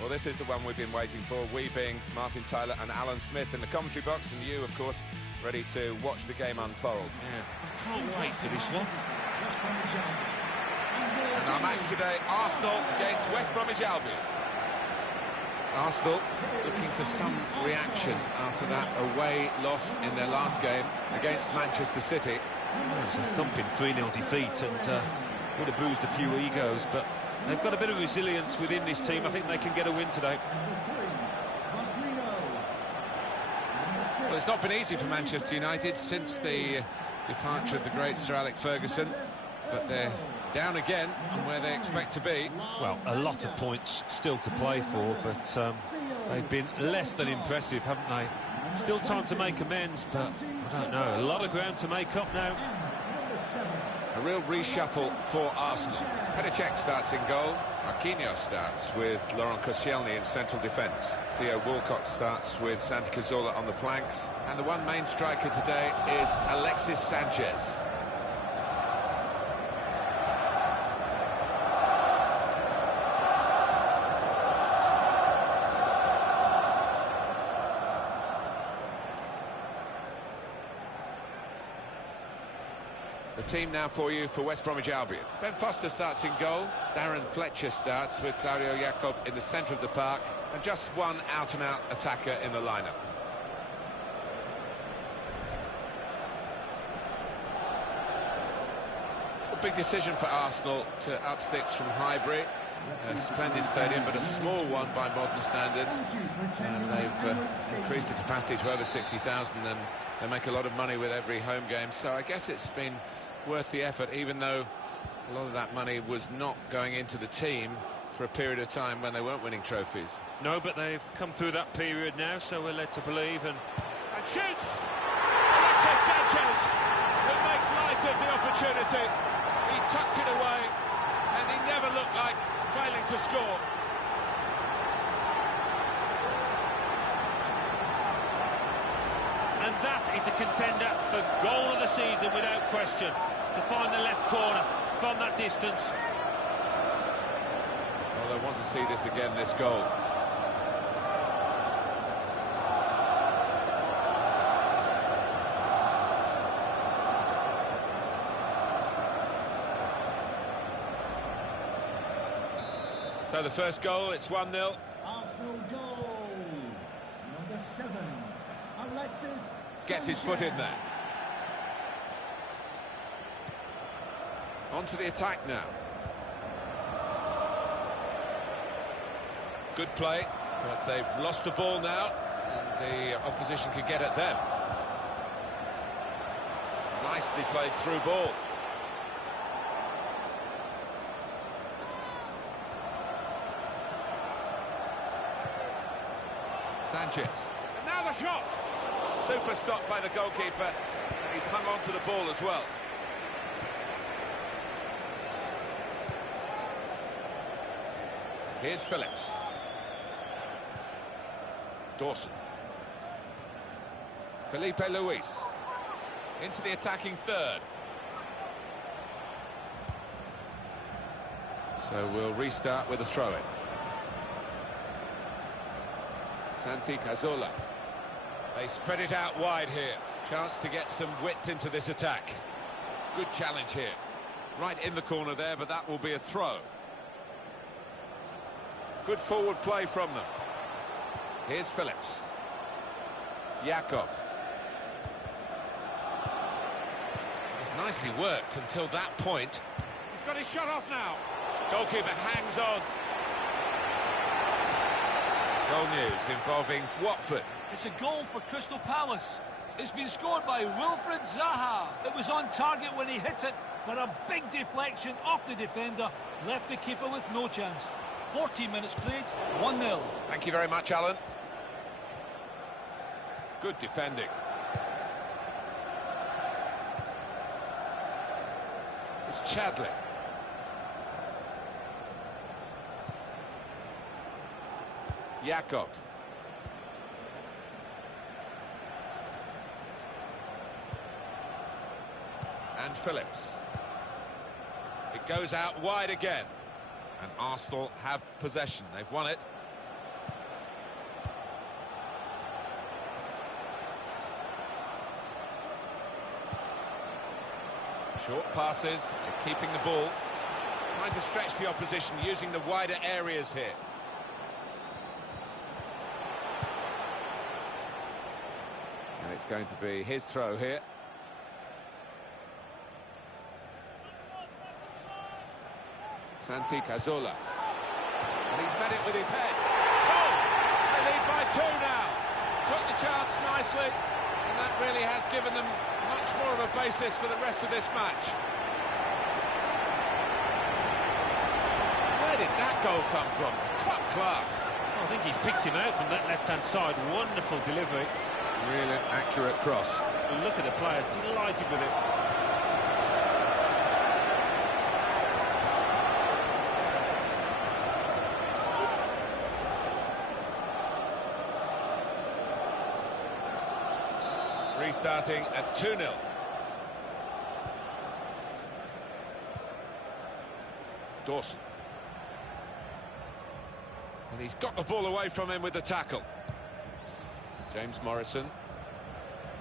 Well, this is the one we've been waiting for, we being Martin Tyler and Alan Smith in the commentary box, and you, of course, ready to watch the game unfold. Yeah, I can't wait for this one. And our match today, Arsenal against West Bromwich Albion. Arsenal looking for some reaction after that away loss in their last game against Manchester City. It's a thumping 3-0 defeat and would have bruised a few egos, but they've got a bit of resilience within this team. I think they can get a win today. Well, it's not been easy for Manchester United since the departure of the great Sir Alex Ferguson, but they're down again on where they expect to be. Well, a lot of points still to play for, but they've been less than impressive, haven't they? Still time to make amends, but I don't know, a lot of ground to make up now. A real reshuffle for Arsenal. Petr Cech starts in goal. Marquinhos starts with Laurent Koscielny in central defence. Theo Walcott starts with Santi Cazorla on the flanks. And the one main striker today is Alexis Sanchez. The team now for you for West Bromwich Albion. Ben Foster starts in goal. Darren Fletcher starts with Claudio Jacob in the centre of the park. And just one out-and-out attacker in the lineup. A big decision for Arsenal to up sticks from Highbury. A splendid stadium, but a small one by modern standards. And they've increased the capacity to over 60,000, and they make a lot of money with every home game. So I guess it's been worth the effort, even though a lot of that money was not going into the team for a period of time when they weren't winning trophies. No, but they've come through that period now, so we're led to believe. And shoots! Alexis Sanchez, who makes light of the opportunity. He tucked it away, and he never looked like failing to score. And that is a contender for goal of the season without question, to find the left corner from that distance. Well, they want to see this again, this goal. So the first goal, it's 1-0. Arsenal goal, number 7. Alexis Gets his foot in there. On to the attack now. Good play, but they've lost the ball now, and the opposition can get at them. Nicely played through ball. Sanchez. And now the shot! Super stop by the goalkeeper, and he's hung on to the ball as well. Here's Phillips. Dawson. Felipe Luis. Into the attacking third. So we'll restart with a throw-in. Santi Cazorla. They spread it out wide here. Chance to get some width into this attack. Good challenge here. Right in the corner there, but that will be a throw. Good forward play from them. Here's Phillips. Jacob. It's nicely worked until that point. He's got his shot off now. Goalkeeper hangs on. Goal news involving Watford. It's a goal for Crystal Palace. It's been scored by Wilfried Zaha. It was on target when he hit it, but a big deflection off the defender left the keeper with no chance. 14 minutes played, 1-0. Thank you very much, Alan. Good defending. It's Chadley. Jacob. And Phillips. It goes out wide again. And Arsenal have possession. They've won it. Short passes, they're keeping the ball. Trying to stretch the opposition, using the wider areas here. And it's going to be his throw here. Santi Cazorla. And he's met it with his head. Oh! They lead by 2 now. Took the chance nicely, and that really has given them much more of a basis for the rest of this match. Where did that goal come from? Top class. I think he's picked him out from that left-hand side. Wonderful delivery. Really accurate cross. Look at the players, delighted with it. Restarting at 2-0. Dawson. And he's got the ball away from him with the tackle. James Morrison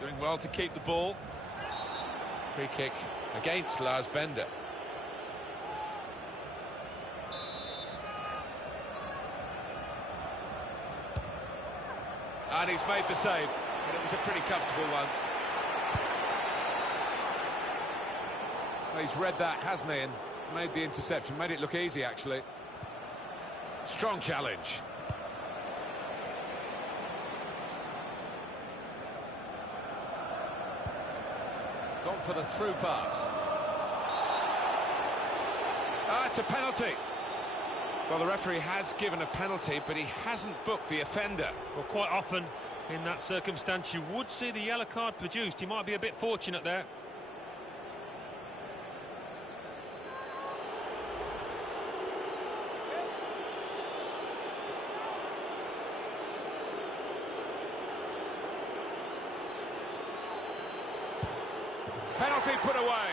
doing well to keep the ball. Free kick against Lars Bender. And he's made the save, but it was a pretty comfortable one. Well, he's read that, hasn't he, and made the interception, made it look easy, actually. Strong challenge. Gone for the through pass. Ah, it's a penalty. Well, the referee has given a penalty, but he hasn't booked the offender. Well, quite often in that circumstance you would see the yellow card produced. He might be a bit fortunate there. Penalty put away.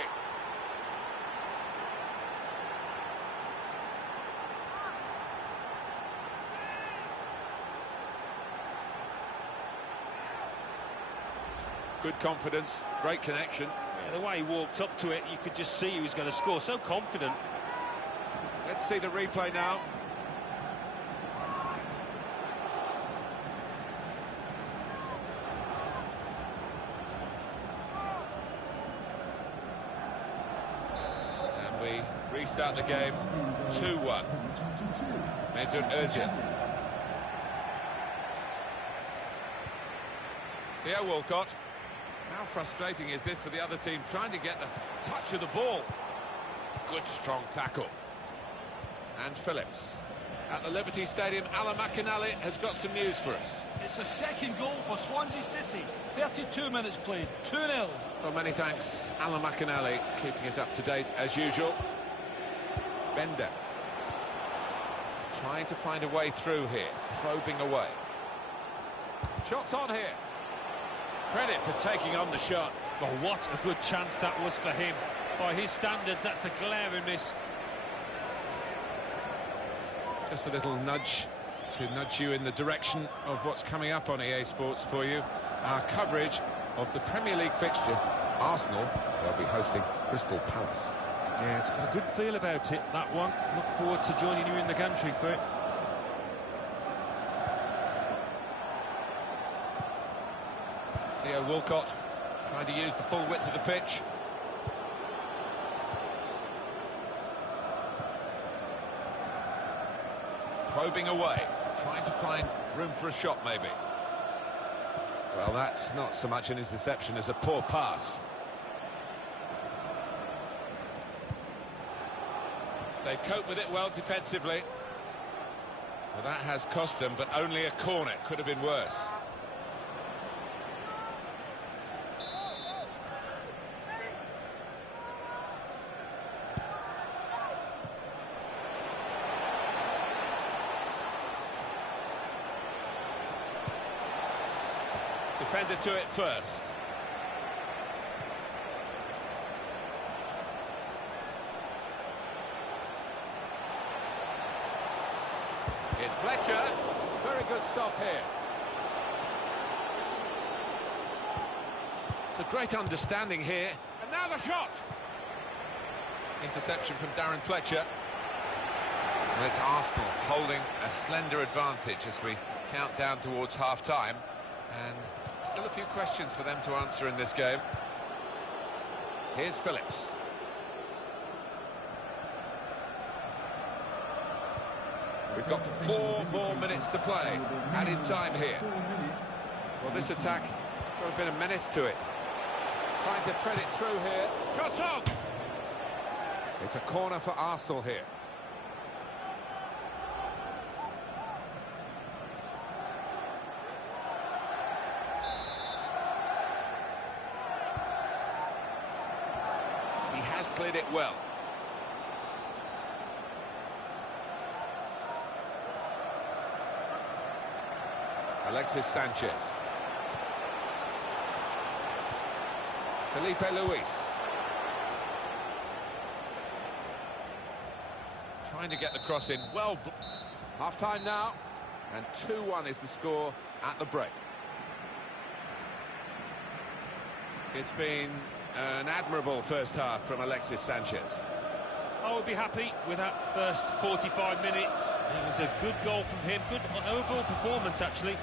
Good confidence, great connection. Yeah, the way he walked up to it, you could just see he was going to score. So confident. Let's see the replay now. And we restart the game 2-1. Mesut Özil. Theo Walcott. How frustrating is this for the other team, trying to get the touch of the ball? Good strong tackle. And Phillips. At the Liberty Stadium, Alan McInally has got some news for us. It's a second goal for Swansea City. 32 minutes played, 2-0. Well, many thanks, Alan McInally, keeping us up to date as usual. Bender. Trying to find a way through here, probing away. Shots on here. Credit for taking on the shot. Oh, what a good chance that was for him. By his standards, that's a glaring miss. Just a little nudge to nudge you in the direction of what's coming up on EA Sports for you. Our coverage of the Premier League fixture. Arsenal, they'll be hosting Crystal Palace. Yeah, it's got a good feel about it, that one. Look forward to joining you in the gantry for it. Theo Walcott trying to use the full width of the pitch. Probing away, trying to find room for a shot maybe. Well, that's not so much an interception as a poor pass. They've coped with it well defensively. Well, that has cost them, but only a corner. Could have been worse. Defender to it first. It's Fletcher. Very good stop here. It's a great understanding here. And now the shot. Interception from Darren Fletcher. And it's Arsenal holding a slender advantage as we count down towards half-time. And still a few questions for them to answer in this game. Here's Phillips. We've got 4 more minutes to play. Added time here. Well, this attack has got a bit of menace to it. Trying to thread it through here. Shot on! It's a corner for Arsenal here. He has cleared it well. Alexis Sanchez. Felipe Luis. Trying to get the cross in. Well, half-time now. And 2-1 is the score at the break. It's been an admirable first half from Alexis Sanchez. I would be happy with that first 45 minutes. It was a good goal from him. Good overall performance, actually.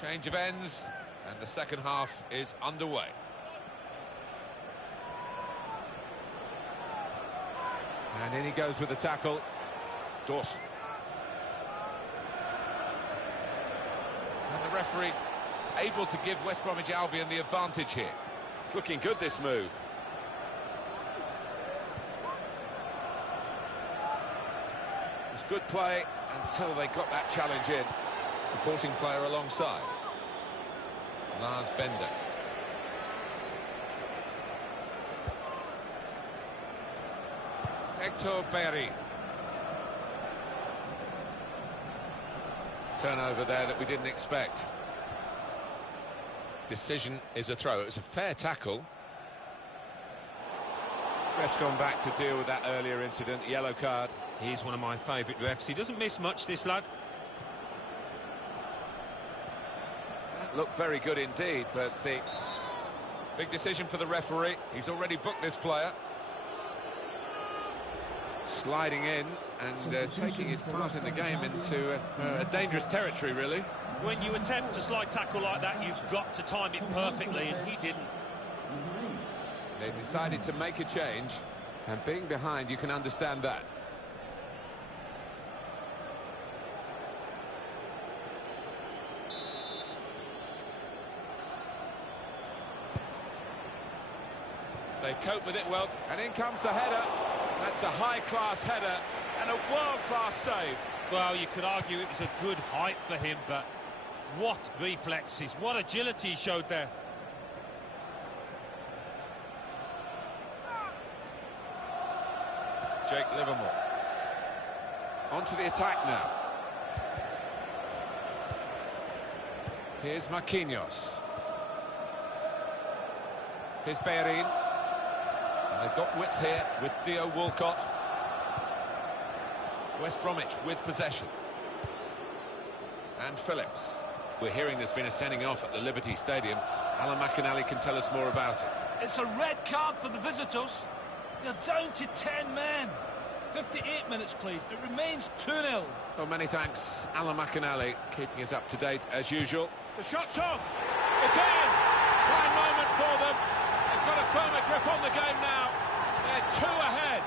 Change of ends, and the second half is underway. And in he goes with the tackle. Dawson. And the referee able to give West Bromwich Albion the advantage here. It's looking good, this move. It was good play until they got that challenge in. Supporting player alongside. Lars Bender. Hector Bellerin. Turnover there that we didn't expect. Decision is a throw. It was a fair tackle. Ref's gone back to deal with that earlier incident. Yellow card. He's one of my favourite refs. He doesn't miss much, this lad. Looked very good indeed, but the big decision for the referee. He's already booked this player. Sliding in and taking his part in the game into a dangerous territory, really. When you attempt a slide tackle like that, you've got to time it perfectly, and he didn't. They decided to make a change, and being behind, you can understand that. They cope with it well, and in comes the header. That's a high-class header and a world-class save. Well, you could argue it was a good height for him, but what reflexes, what agility he showed there. Jake Livermore. Onto the attack now. Here's Marquinhos. Here's Bellerin. They've got width here with Theo Walcott. West Bromwich with possession. And Phillips. We're hearing there's been a sending off at the Liberty Stadium. Alan McInally can tell us more about it. It's a red card for the visitors. They're down to 10 men. 58 minutes played. It remains 2-0. Well, many thanks, Alan McInally, keeping us up to date as usual. The shot's on! It's in! Fine moment for them. They've got a firmer grip on the game now. They're 2 ahead.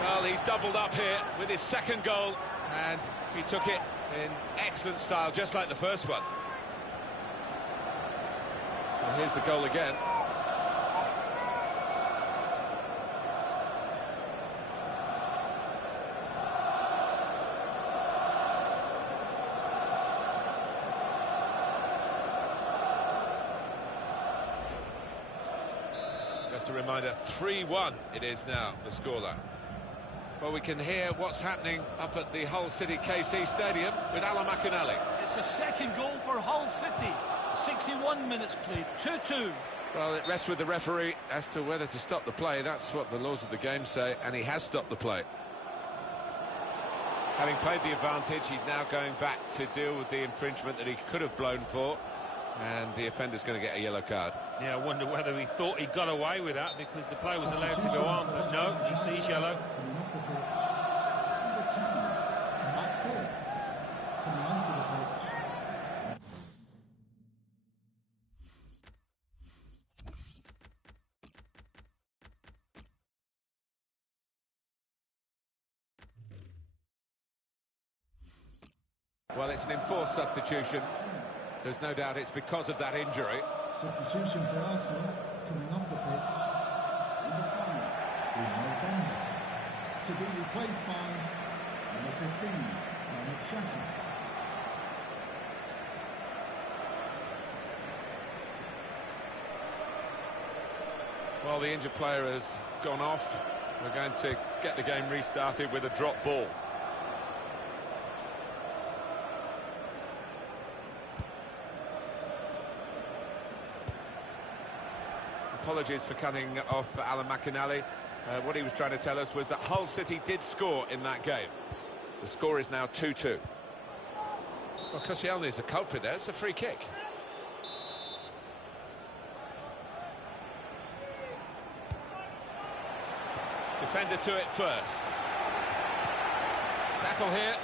Well, he's doubled up here with his second goal, and he took it in excellent style, just like the first one. And here's the goal again. a reminder, 3-1 it is now, the scoreline. Well, we can hear what's happening up at the Hull City KC Stadium with Alan McInally. It's a second goal for Hull City. 61 minutes played, 2-2. Well, it rests with the referee as to whether to stop the play. That's what the laws of the game say, and he has stopped the play. Having played the advantage, he's now going back to deal with the infringement that he could have blown for, and the offender's going to get a yellow card. Yeah, I wonder whether he thought he got away with that because the play was allowed to go on, but no, he sees yellow. Well, it's an enforced substitution. There's no doubt it's because of that injury. Substitution for Arsenal, coming off the pitch. Number 5, Bruno Bender. To be replaced by number 15, Granit Xhaka. Well, the injured player has gone off. We're going to get the game restarted with a drop ball. Apologies for cutting off Alan McInally. What he was trying to tell us was that Hull City did score in that game. The score is now 2-2. Well, Koscielny is the culprit there. It's a free kick. Defender to it first. Tackle here.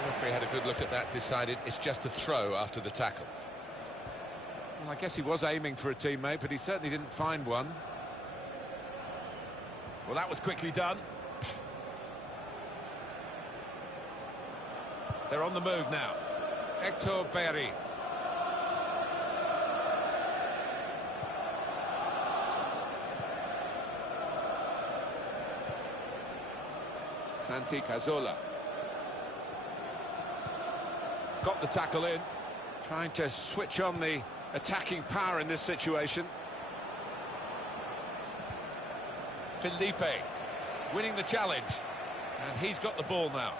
The referee had a good look at that, decided it's just a throw after the tackle. Well, I guess he was aiming for a teammate, but he certainly didn't find one. Well, that was quickly done. They're on the move now. Hector Berry. Santi Cazorla. Got the tackle in. Trying to switch on the attacking power in this situation. Felipe winning the challenge, and he's got the ball now.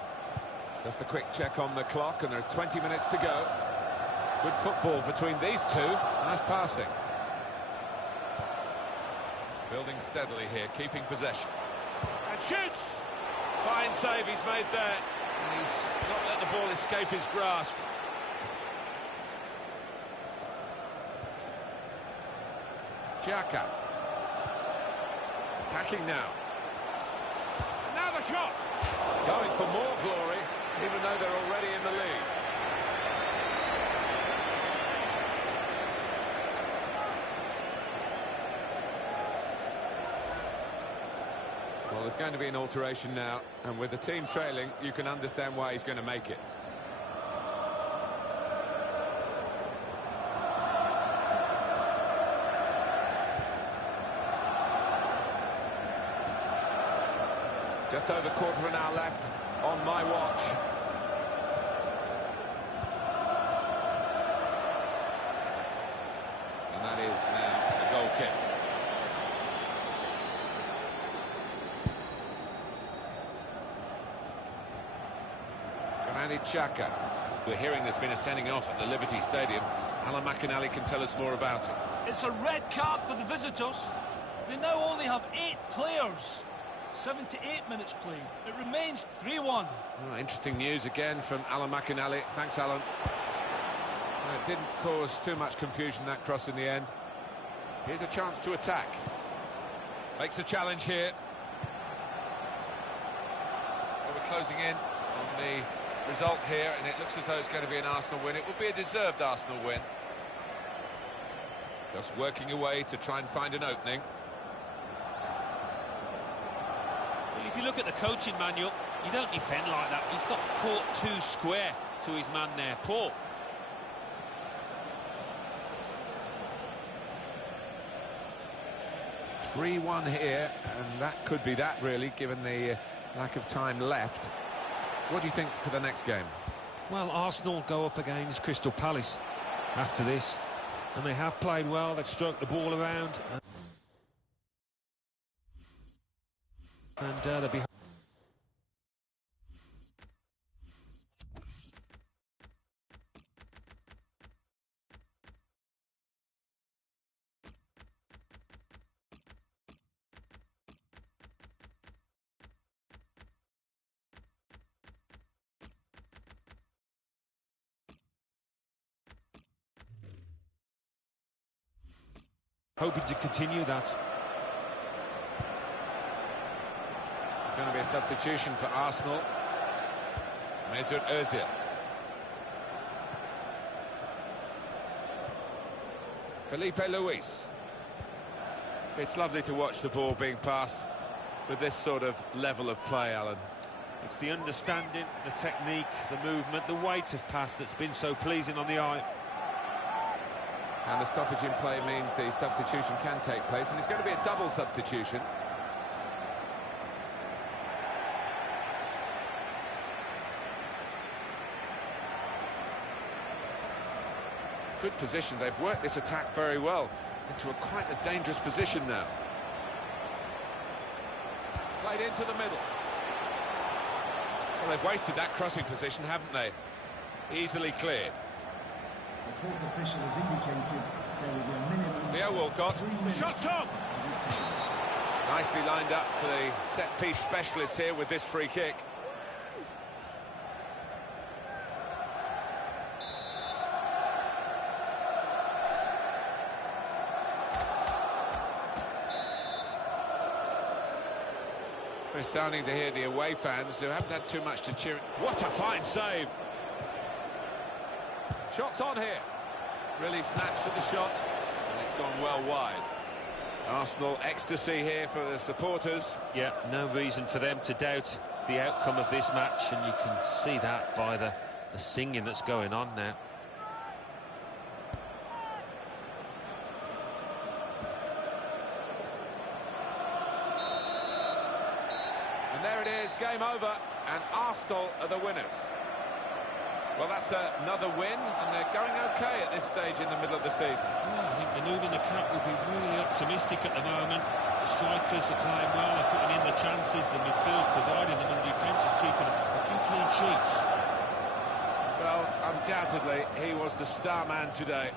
Just a quick check on the clock, and there are 20 minutes to go. Good football between these two. Nice passing. Building steadily here, keeping possession. And shoots! Fine save he's made there, and he's not let the ball escape his grasp. Xhaka. Attacking now. And now the shot! Going for more glory, even though they're already in the lead. Well, there's going to be an alteration now, and with the team trailing, you can understand why he's going to make it. Just over quarter of an hour left on my watch. And that is now a goal kick. Granit Xhaka. We're hearing there's been a sending off at the Liberty Stadium. Alan McInally can tell us more about it. It's a red card for the visitors. They now only have 8 players. 78 minutes played. It remains 3-1. Oh, interesting news again from Alan McInally. Thanks, Alan. It didn't cause too much confusion, that cross in the end. Here's a chance to attack. Makes the challenge here. Well, we're closing in on the result here, and it looks as though it's going to be an Arsenal win. It would be a deserved Arsenal win. Just working away to try and find an opening. If you look at the coaching manual, you don't defend like that. He's got caught too square to his man there. Poor. (3-1) here, and that could be that, really, given the lack of time left. What do you think for the next game? Well, Arsenal go up against Crystal Palace after this, and they have played well. They've stroked the ball around. they'll be... hoping to continue that. It's going to be a substitution for Arsenal. Mesut Ozil. Felipe Luis. It's lovely to watch the ball being passed with this sort of level of play, Alan. It's the understanding, the technique, the movement, the weight of pass that's been so pleasing on the eye. And the stoppage in play means the substitution can take place, and it's going to be a double substitution. Good position. They've worked this attack very well into quite a dangerous position now. Played into the middle. Well, they've wasted that crossing position, haven't they? Easily cleared. The fourth official has indicated there will be a minimum... Leo Walcott, the shot's on! Nicely lined up for the set-piece specialist here with this free kick. We're starting to hear the away fans who haven't had too much to cheer. What a fine save! Shots on here. Really snatched at the shot, and it's gone well wide. Arsenal ecstasy here for the supporters. Yeah, no reason for them to doubt the outcome of this match, and you can see that by the singing that's going on now. And there it is, game over, and Arsenal are the winners. Well, that's another win, and they're going okay at this stage in the middle of the season. Yeah, I think the move in the camp will be really optimistic at the moment. The strikers are playing well, they're putting in the chances, the midfield's providing them, and the defence is keeping a few clean sheets. Well, undoubtedly, he was the star man today.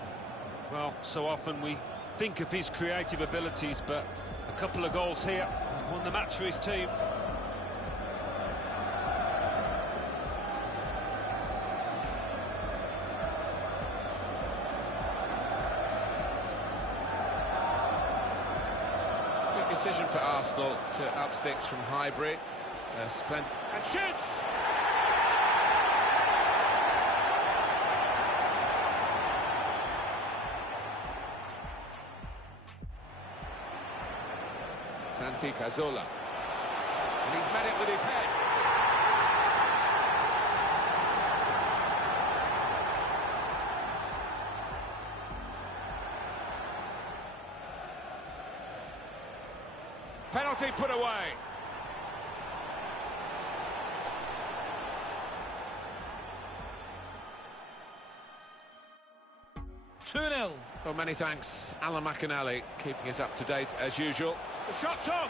Well, so often we think of his creative abilities, but a couple of goals here won the match for his team. Decision for Arsenal to up sticks from Highbury. And shoots! Santi Cazorla. And he's met it with his head. Penalty put away. Two-nil. Well, many thanks, Alan McInally, keeping us up to date as usual. The shot's on!